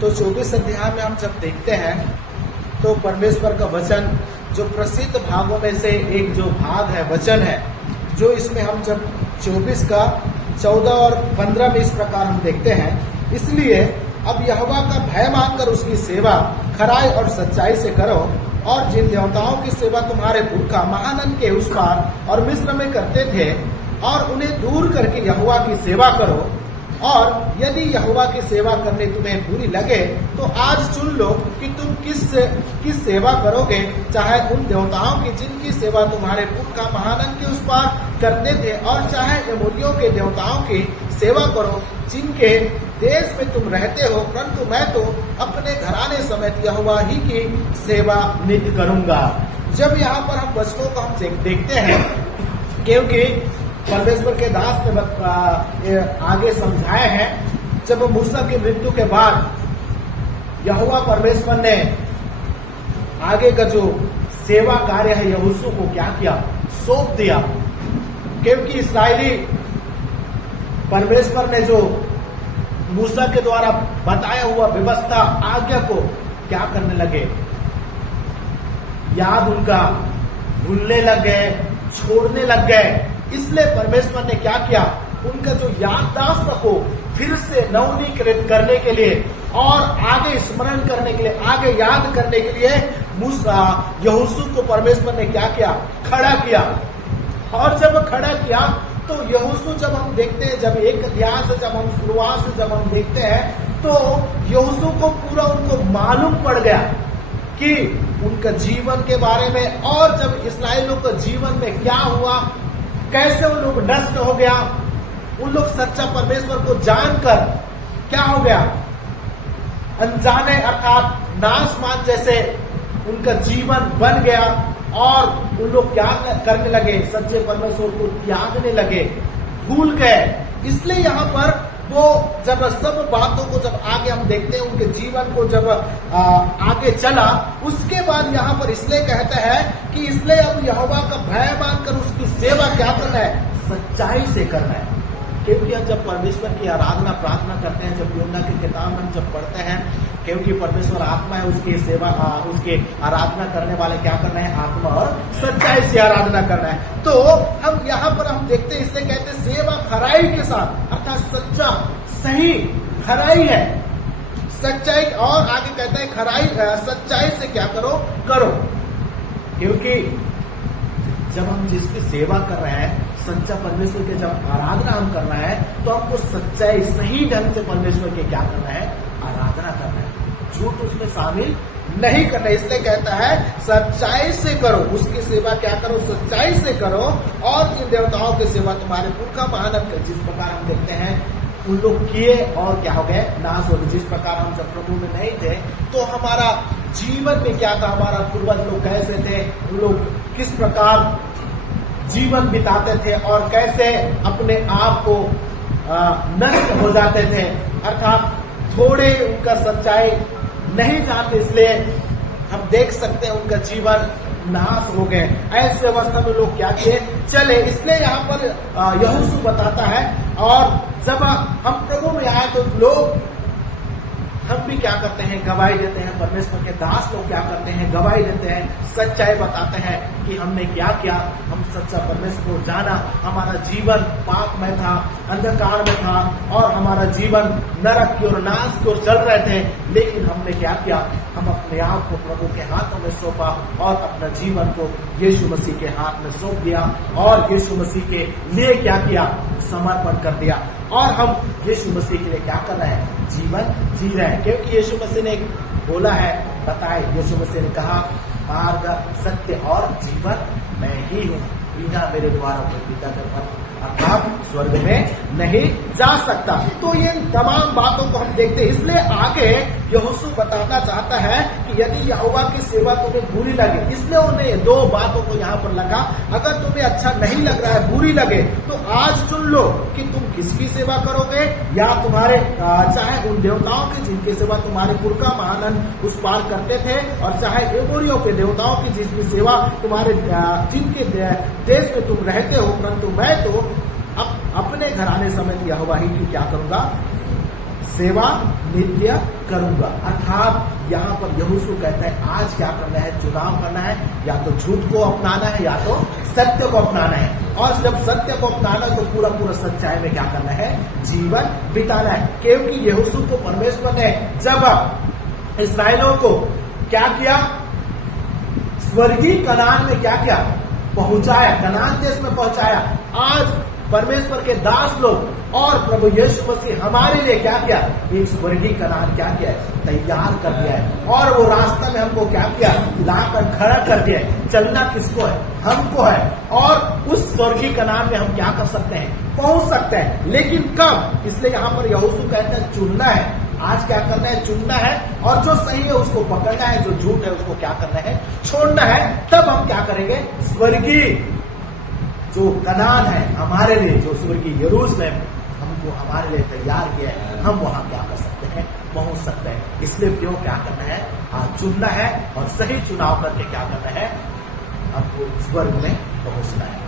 तो 24 अध्याय में हम जब देखते हैं तो परमेश्वर का वचन जो प्रसिद्ध भागों में से एक जो भाग है, वचन है, जो इसमें हम जब 24 का 14 और 15 में इस प्रकार हम देखते हैं, इसलिए अब यहोवा का भय मानकर उसकी सेवा खराई और सच्चाई से करो, और जिन देवताओं की सेवा तुम्हारे पुरखा महानन के उस पार और मिस्र में करते थे, और उन्हें दूर करके यहोवा की सेवा करो। और यदि यहोवा की सेवा करने तुम्हें बुरी लगे तो आज चुन लो कि तुम किस सेवा करोगे, चाहे उन देवताओं की जिनकी सेवा तुम्हारे पुरखा महानन के उस पार करते थे, और चाहे एमोरियों के देवताओं की सेवा करो जिनके देश में तुम रहते हो, परंतु मैं तो अपने घराने समेत यहोवा ही की सेवा नित्य करूंगा। जब यहाँ पर हम वचनों को हम देखते हैं, क्योंकि परमेश्वर के दास ने आगे समझाए हैं, जब मूसा की मृत्यु के बाद यहोवा परमेश्वर ने आगे का जो सेवा कार्य है यहोशू को क्या किया, सौंप दिया। क्योंकि इस्राएली परमेश्वर ने जो मूसा के द्वारा बताया हुआ व्यवस्था आज्ञा को क्या करने लगे, याद उनका भूलने लग गए, छोड़ने लग गए। इसलिए परमेश्वर ने क्या किया, उनका जो याददाश्त को फिर से नवीनीकृत करने के लिए और आगे स्मरण करने के लिए, आगे याद करने के लिए मूसा यहोशू को परमेश्वर ने क्या किया, खड़ा किया। और जब खड़ा किया तो यहोशू जब हम देखते हैं, जब एक अध्याय से जब हम शुरुआत से जब हम देखते हैं, तो यहोशू को पूरा उनको मालूम पड़ गया कि उनका जीवन के बारे में, और जब इस्राएलियों का जीवन में क्या हुआ, कैसे उन लोग नष्ट हो गया, उन लोग सच्चा परमेश्वर को जानकर क्या हो गया, अनजाने अर्थात नाशमान जैसे उनका जीवन बन गया, और उन लोग क्या करने लगे, सच्चे परमेश्वर को त्यागने लगे, भूल गए। इसलिए यहाँ पर वो जब सब बातों को जब आगे हम देखते हैं, उनके जीवन को जब आगे चला, उसके बाद यहाँ पर इसलिए कहता है कि इसलिए अब यहोवा का भय मानकर उसकी सेवा क्या करना है, सच्चाई से करना है। क्योंकि हम जब परमेश्वर की आराधना प्रार्थना करते हैं, जब यूहन्ना की किताब में जब पढ़ते हैं, क्योंकि परमेश्वर आत्मा है, उसकी सेवा उसके आराधना करने वाले क्या करना है, आत्मा और सच्चाई से आराधना करना है। तो हम यहाँ पर हम देखते हैं, इसलिए कहते हैं सेवा खराई के साथ, अर्थात सच्चा सही खराई है, सच्चाई। और आगे कहता है खराई सच्चाई से क्या करो, करो। क्योंकि जब हम जिसकी सेवा कर रहे हैं, सच्चा परमेश्वर के जब आराधना हम कर रहे हैं, तो हमको सच्चाई सही ढंग से परमेश्वर के क्या करना है, आराधना करना है, झूठ उसमें शामिल नहीं करना। इसलिए कहता है सच्चाई से करो, उसकी सेवा क्या करो, सच्चाई से करो, और इन देवताओं की सेवा तुम्हारे पुरखा महानन कर, जिस प्रकार हम देखते हैं उन लोग किए और क्या हो गए, नाश हो गए। जिस प्रकार हम जब प्रभु में नहीं थे तो हमारा जीवन में क्या था, हमारा पूर्वज लोग कैसे थे, उन लोग किस प्रकार जीवन बिताते थे और कैसे अपने आप को नष्ट हो जाते थे, अर्थात थोड़े उनका सच्चाई नहीं जानते, इसलिए हम देख सकते हैं उनका जीवन नाश हो गए। ऐसे अवस्था में लोग क्या किए, चले। इसलिए यहाँ पर यहोशू बताता है, और जब हम प्रभु में आए तो लोग, हम भी क्या करते हैं, गवाही देते हैं। परमेश्वर के दास लोग क्या करते हैं, गवाही देते हैं, सच्चाई बताते हैं कि हमने क्या किया, हम सच्चा परमेश्वर को जाना, हमारा जीवन पाप में था, अंधकार में था, और हमारा जीवन नरक की ओर, नाश की ओर चल रहे थे। लेकिन हमने क्या किया, हम अपने आप को प्रभु के हाथों में सौंपा और अपना जीवन को यीशु मसीह के हाथ में सौंप दिया, और यीशु मसीह के लिए क्या किया, समर्पण कर दिया। और हम यीशु मसीह के लिए क्या कर रहे हैं, जीवन जी रहे हैं। क्योंकि यीशु मसीह ने बोला है, बताए, यीशु मसीह ने कहा, मार्ग सत्य और जीवन मैं ही हूँ, बिना मेरे द्वारा कोई पिता के पास अर्थात स्वर्ग में नहीं जा सकता। तो ये तमाम बातों को हम देखते हैं। इसलिए आगे यहोशू बताना चाहता है कि यदि यहोवा की सेवा तुम्हें बुरी लगे, इसलिए उन्हें दो बातों को यहाँ पर लगा, अगर तुम्हें अच्छा नहीं लग रहा है, बुरी लगे, तो आज चुन लो कि तुम किसकी सेवा करोगे, या तुम्हारे चाहे उन देवताओं की जिनकी सेवा तुम्हारे पुरखा महानन उस पार करते थे, और चाहे एमोरियों के देवताओं की जिसकी सेवा तुम्हारे जिनके देश में तुम रहते हो, परंतु मैं तो अपने घराने समेत यहोवा ही की क्या करूंगा, सेवा नित्य करूंगा। अर्थात यहाँ पर यहोशू कहता है आज क्या करना है, चुनाव करना है, या तो झूठ को अपनाना है या तो सत्य को अपनाना है। और जब सत्य को अपनाना है तो पूरा पूरा सच्चाई में क्या करना है, जीवन बिताना है। क्योंकि यहोशू को परमेश्वर ने जब इस्राएलियों को क्या किया, स्वर्गीय कनान में क्या किया, पहुंचाया, कनान देश में पहुंचाया। आज परमेश्वर के दास लोग और प्रभु यीशु मसीह हमारे लिए क्या किया, एक स्वर्गीय कनान क्या किया है, तैयार कर दिया है। और वो रास्ता में हमको क्या किया, लाकर खड़ा कर दिया है। चलना किसको है, हमको है। और उस स्वर्गीय कनान में हम क्या कर सकते हैं, पहुंच सकते हैं। लेकिन कब, इसलिए यहाँ पर यहोशू कहता है चुनना है। आज क्या करना है, चुनना है, और जो सही है उसको पकड़ना है, जो झूठ है उसको क्या करना है, छोड़ना है। तब हम क्या करेंगे, स्वर्गीय जो कनान है हमारे लिए, जो स्वर्गीय यरूशलेम हमको हमारे लिए तैयार किया है, हम वहां क्या कर सकते हैं, पहुंच सकते हैं। इसलिए क्यों क्या करना है, आज चुनना है और सही चुनाव करके क्या करना है, हमको स्वर्ग में पहुंचना है।